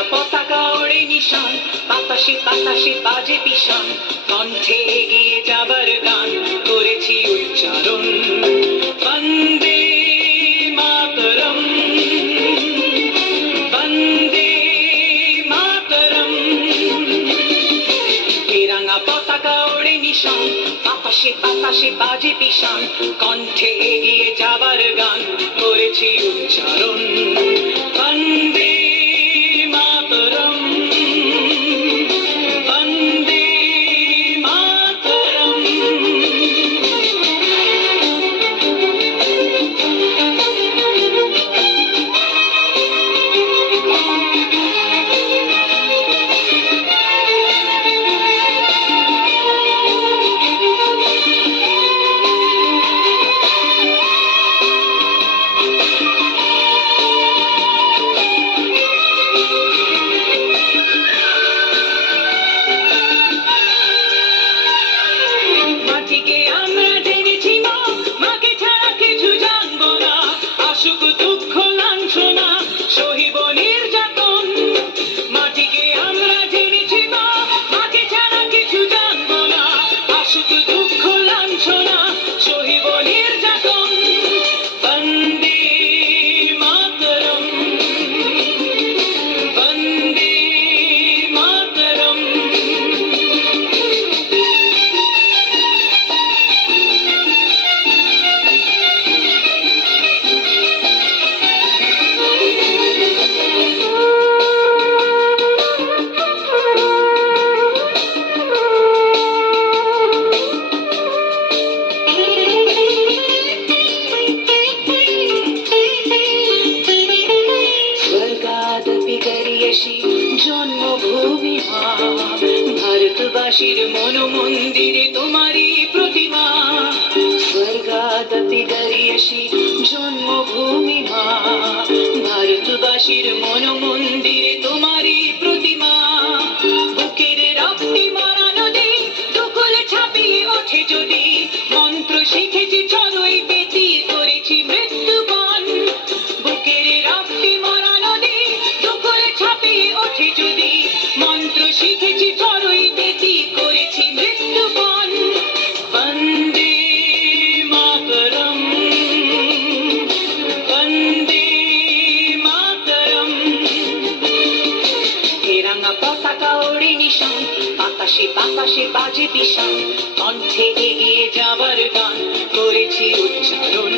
তেরাঙ্গা পতাকা ওড়ে নিশান, বাতাসে বাতাসে বাজে পিশান, কণ্ঠে এগিয়ে যাবার গান করেছি উচ্চারণ। বন্দে মাতরম, বন্দে মাতরম। তেরাঙ্গা পতাকা ওড়ে নিশান, বাতাসে বাতাসে বাজে পিশান, কণ্ঠে এগিয়ে যাবার গান করেছি উচ্চারণ। বন্দে মাতরম, বন্দে মাতরম। মাটিকে আমরা জেনেছি মা, মাকে ছাড়া কিছু জানবো না। আসুক দুঃখ লাঞ্ছনা, সহিব নির্যাতন। মাটিকে আমরা জেনেছি মা, মাকে ছাড়া কিছু জানবো না। আসুক দুঃখ লাঞ্ছনা, সহিব নির্যাতন। বন্দে মাতরম, বন্দে মাতরম। স্বর্গাদপি গরিয়সি জন্মভূমি মা, ভারতবাসীর মন মন্দিরে তোমারই প্রতিমা। স্বর্গাদপি গরিয়সি জন্মভূমি মা, ভারতবাসীর মন মন্দিরে তোমারই প্রতিমা। বুকের রক্তে মরা নদী দুকুল ছাপিয়ে ওঠে যদি, মন্ত্র শিখেছি চড়ুই বেতি করেছি মৃত্যুবরণ। বুকের রক্তে মরা নদী দুকুল ছাপিয়ে ওঠে যদি, মন্ত্র শিখেছি চড়ুই বেতি করেছি মৃত্যুবরণ। বন্দে মাতরম, বন্দে মাতরম। তেরাঙ্গা পতাকা ওড়ে নিশান, বাতাসে বাতাসে বাজে পিশান, কণ্ঠে এগিয়ে যাবার গান করেছি উচ্চারণ।